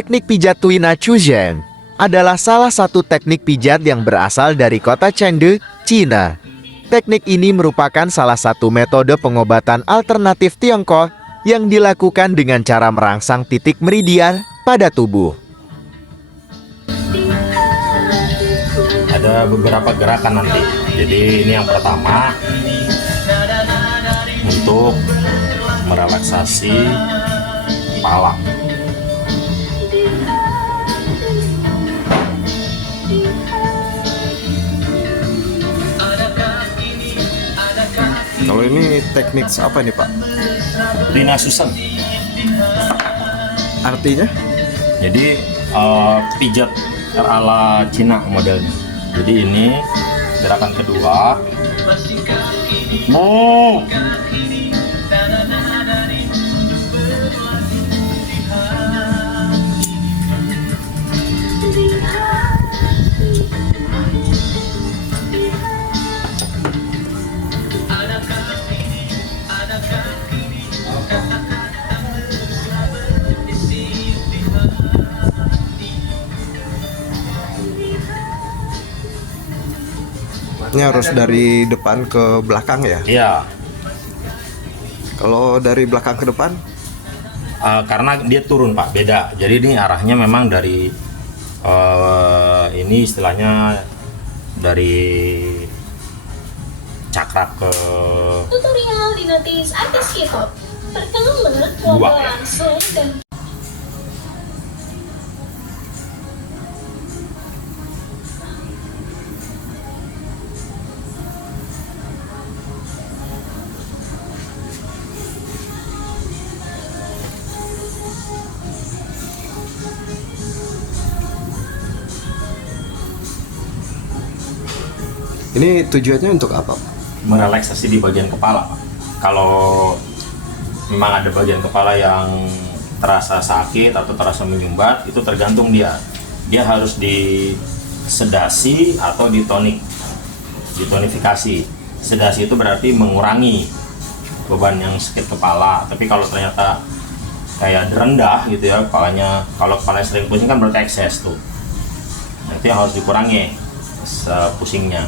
Teknik pijat Tuina Chuzheng adalah salah satu teknik pijat yang berasal dari kota Chengdu, Cina. Teknik ini merupakan salah satu metode pengobatan alternatif Tiongkok yang dilakukan dengan cara merangsang titik meridian pada tubuh. Ada beberapa gerakan nanti. Jadi ini yang pertama untuk merelaksasi kepala. Kalau ini teknik apa nih Pak? Tuina Chuzheng. Artinya? Jadi pijat ala Cina modelnya. Jadi ini gerakan kedua. Ini harus dari depan ke belakang ya? Iya, Kalau dari belakang ke depan? karena dia turun Pak, beda. Jadi ini arahnya memang dari ini istilahnya dari cakra ke Tutorial di notis atas K-pop. Pertama, Dua, ngobrol ya? langsung dan Ini tujuannya untuk apa? merelaksasi di bagian kepala Pak. Kalau memang ada bagian kepala yang terasa sakit atau terasa menyumbat, itu tergantung dia. Dia harus disedasi atau ditonik, ditonifikasi. Sedasi itu berarti mengurangi beban yang sakit kepala. Tapi kalau ternyata kayak rendah gitu ya kepalanya, kalau kepalanya sering pusing kan berarti ekses tuh. Nah, itu yang harus dikurangi pusingnya.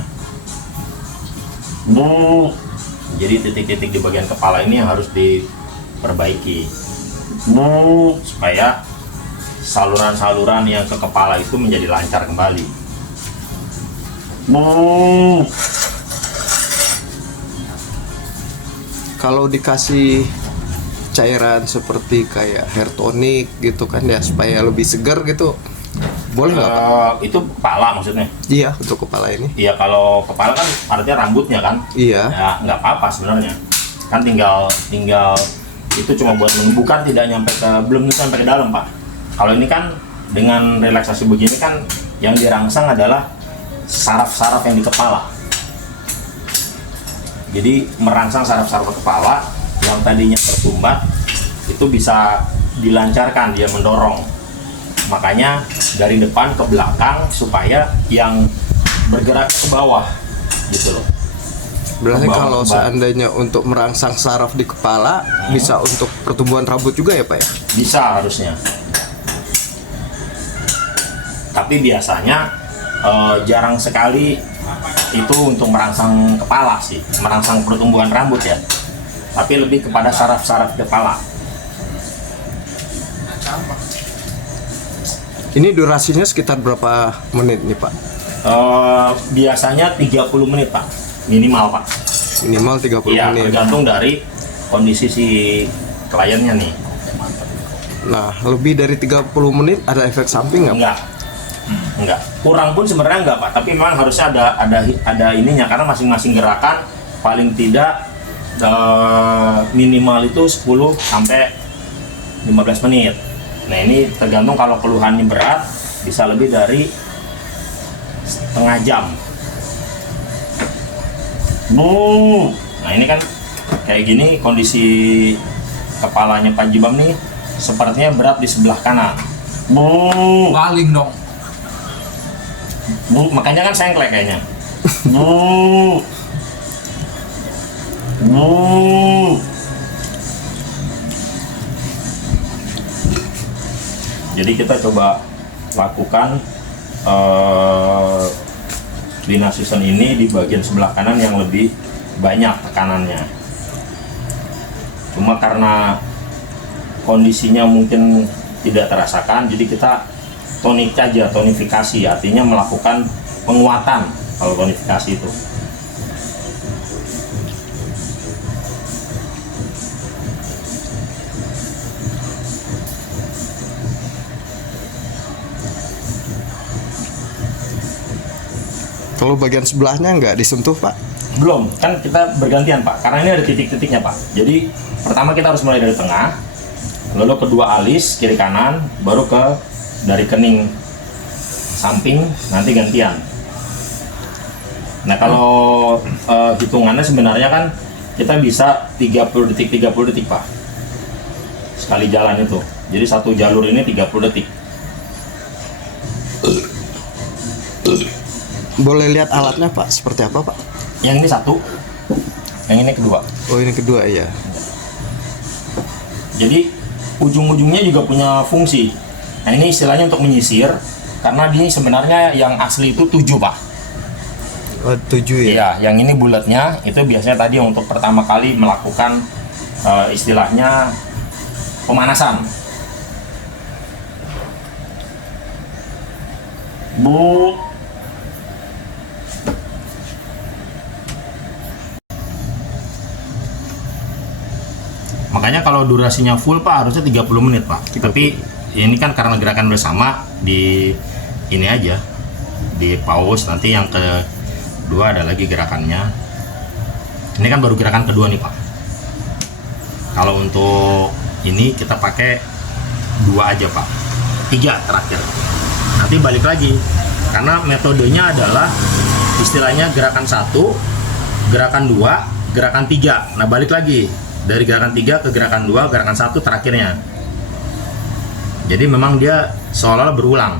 Jadi titik-titik di bagian kepala ini yang harus diperbaiki supaya saluran-saluran yang ke kepala itu menjadi lancar kembali. Kalau dikasih cairan seperti kayak hair tonic gitu kan ya supaya lebih segar gitu, boleh nggak Pak? Itu kepala maksudnya? Iya, untuk kepala ini. Iya, kalau kepala kan artinya rambutnya kan? Iya. Ya nggak apa-apa sebenarnya. Kan tinggal itu cuma buat menumbuhkan, tidak nyampe ke, belum sampai ke dalam Pak. Kalau ini kan dengan relaksasi begini kan yang dirangsang adalah saraf-saraf yang di kepala. Jadi merangsang saraf-saraf kepala yang tadinya tersumbat itu bisa dilancarkan, dia mendorong. Makanya dari depan ke belakang supaya yang bergerak ke bawah gitu loh. Berarti Ke bawah, kalau ke bawah. seandainya untuk merangsang saraf di kepala, bisa untuk pertumbuhan rambut juga ya Pak ya? Bisa harusnya. Tapi biasanya jarang sekali itu untuk merangsang kepala sih, merangsang pertumbuhan rambut ya. Tapi lebih kepada saraf-saraf kepala. Ini durasinya sekitar berapa menit nih Pak? Biasanya 30 menit Pak, minimal Pak. Minimal 30 Iya, menit. tergantung dari kondisi si kliennya nih. Nah, lebih dari 30 menit ada efek samping nggak? Enggak. Kurang pun sebenarnya enggak Pak, tapi memang harusnya ada ininya karena masing-masing gerakan paling tidak minimal itu 10 sampai 15 menit. Nah, ini tergantung kalau keluhannya berat bisa lebih dari setengah jam. Nah, ini kan kayak gini kondisi kepalanya Pak Jibam nih sepertinya berat di sebelah kanan. Paling dong. Makanya kan sengklek kayaknya. Jadi kita coba lakukan Venus Vision ini di bagian sebelah kanan yang lebih banyak tekanannya. Cuma karena kondisinya mungkin tidak terasakan, jadi kita tonik aja, tonifikasi, artinya melakukan penguatan kalau tonifikasi itu. Kalau bagian sebelahnya nggak disentuh, Pak? Belum, kan kita bergantian Pak, karena ini ada titik-titiknya Pak. Jadi pertama kita harus mulai dari tengah, lalu kedua alis kiri kanan, baru ke dari kening samping, nanti gantian. Nah kalau hitungannya sebenarnya kan kita bisa 30 detik Pak, sekali jalan itu. Jadi satu jalur ini 30 detik. Boleh lihat alatnya, Pak? Seperti apa, Pak? Yang ini satu, yang ini kedua. Oh, ini kedua, iya. Jadi ujung-ujungnya juga punya fungsi. Nah ini istilahnya untuk menyisir, karena ini sebenarnya yang asli itu 7 Pak. Oh, 7 ya? Iya, yang ini bulatnya itu biasanya tadi untuk pertama kali melakukan istilahnya pemanasan. Bu. Makanya kalau durasinya full Pak harusnya 30 menit Pak. 30. Tapi ini kan karena gerakan bersama di ini aja, di pause, nanti yang kedua ada lagi gerakannya. Ini kan baru gerakan kedua nih Pak. Kalau untuk ini kita pakai 2 aja Pak, 3 terakhir. Nanti balik lagi, karena metodenya adalah istilahnya gerakan 1, gerakan 2, gerakan 3. Nah balik lagi dari gerakan 3 ke gerakan 2, gerakan 1 terakhirnya. Jadi memang dia seolah-olah berulang.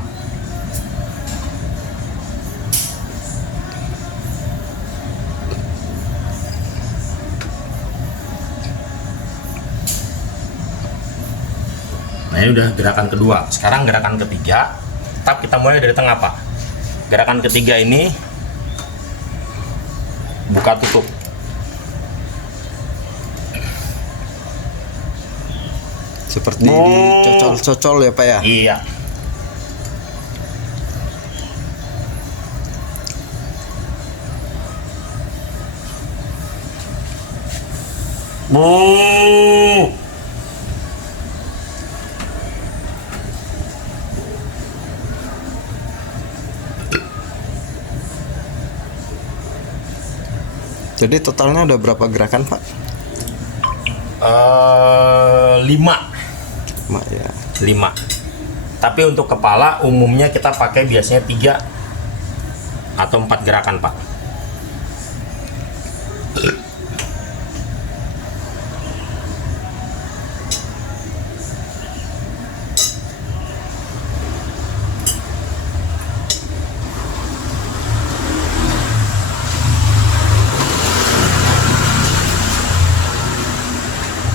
Nah ini udah gerakan kedua. Sekarang gerakan ketiga. Tetap kita mulai dari tengah Pak. Gerakan ketiga ini buka tutup. Seperti dicocol-cocol ya, Pak ya? Iya. Bu. Jadi totalnya ada berapa gerakan, Pak? 5. 5 ya. 5. Tapi untuk kepala umumnya kita pakai biasanya 3 atau 4 gerakan Pak.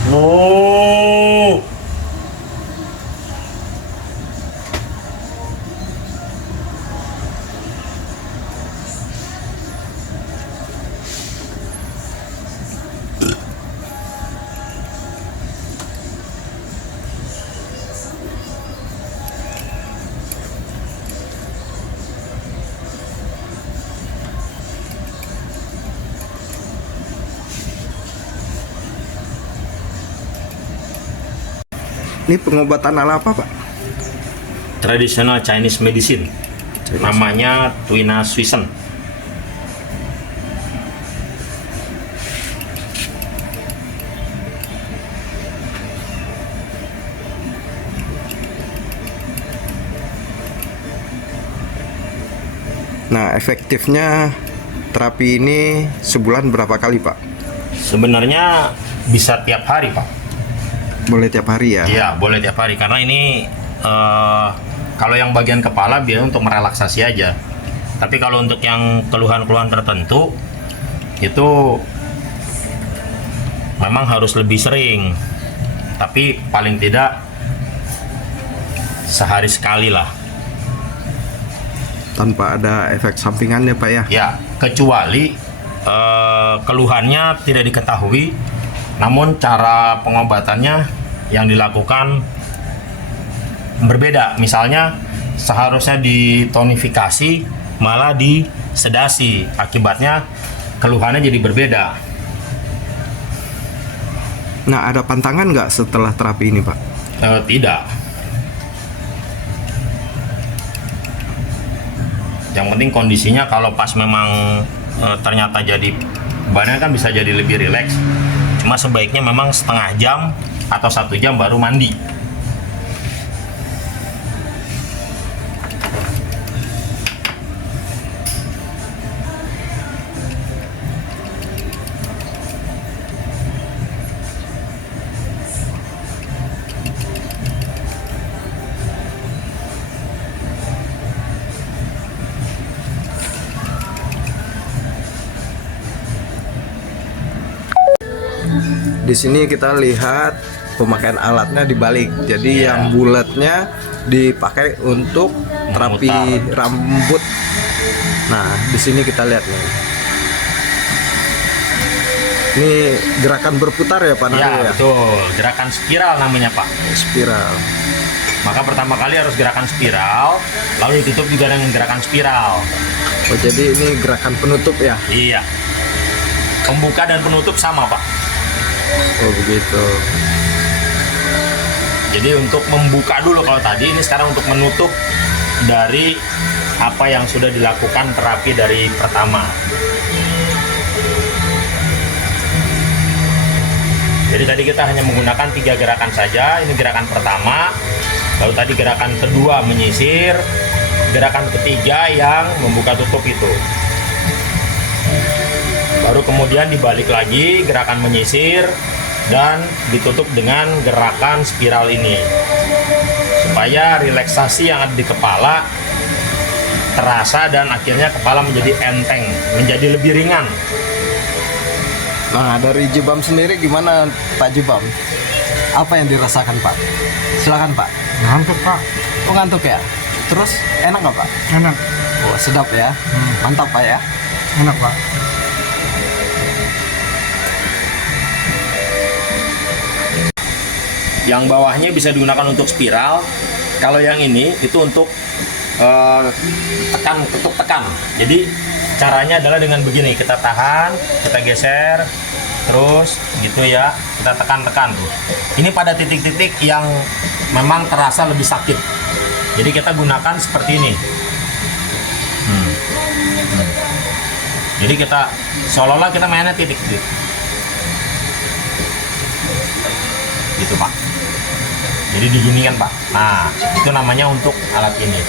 Oh. Ini pengobatan ala apa, Pak? Traditional Chinese medicine. Namanya Venus Vision. Nah, efektifnya terapi ini sebulan berapa kali, Pak? Sebenarnya bisa tiap hari Pak. Boleh tiap hari ya? Iya, boleh tiap hari karena ini kalau yang bagian kepala biar untuk merelaksasi aja. Tapi kalau untuk yang keluhan-keluhan tertentu itu memang harus lebih sering. Tapi paling tidak sehari sekali lah. Tanpa ada efek sampingannya Pak ya? Ya, kecuali keluhannya tidak diketahui, namun cara pengobatannya yang dilakukan berbeda. Misalnya seharusnya ditonifikasi, malah disedasi. Akibatnya keluhannya jadi berbeda. Nah, ada pantangan nggak setelah terapi ini Pak? Tidak. Yang penting kondisinya kalau pas memang ternyata jadi badannya kan bisa jadi lebih rileks. Cuma sebaiknya memang setengah jam atau 1 jam baru mandi. Di sini kita lihat pemakaian alatnya dibalik. Jadi Iya. yang bulatnya dipakai untuk terapi Memutar. rambut. Nah, di sini kita lihat nih. Ini gerakan berputar ya Pak Nado Ya, ya? betul. Gerakan spiral namanya, Pak. Spiral. Maka pertama kali harus gerakan spiral, lalu ditutup juga dengan gerakan spiral. Oh, jadi ini gerakan penutup ya? Iya. Pembuka dan penutup sama, Pak. Oh, begitu. Jadi untuk membuka dulu kalau tadi, ini sekarang untuk menutup dari apa yang sudah dilakukan terapi dari pertama. Jadi tadi kita hanya menggunakan 3 gerakan saja. Ini gerakan pertama, lalu tadi gerakan kedua menyisir, gerakan ketiga yang membuka tutup itu. Baru kemudian dibalik lagi gerakan menyisir dan ditutup dengan gerakan spiral ini, supaya relaksasi yang ada di kepala terasa dan akhirnya kepala menjadi enteng, menjadi lebih ringan. Nah, dari Jibam sendiri gimana Pak Jibam? Apa yang dirasakan Pak? Silakan Pak. Ngantuk Pak. Oh, ngantuk ya? Terus enak nggak Pak? Enak. Oh, sedap ya? Mantap Pak ya? Enak Pak. Yang bawahnya bisa digunakan untuk spiral. Kalau yang ini itu untuk tekan, ketuk tekan. Jadi caranya adalah dengan begini, kita tahan, kita geser, terus gitu ya, kita tekan-tekan. Ini pada titik-titik yang memang terasa lebih sakit. Jadi kita gunakan seperti ini. Jadi kita seolah-olah kita mainnya titik-titik. Gitu Pak. Jadi diginikan Pak. Nah, itu namanya untuk alat ini.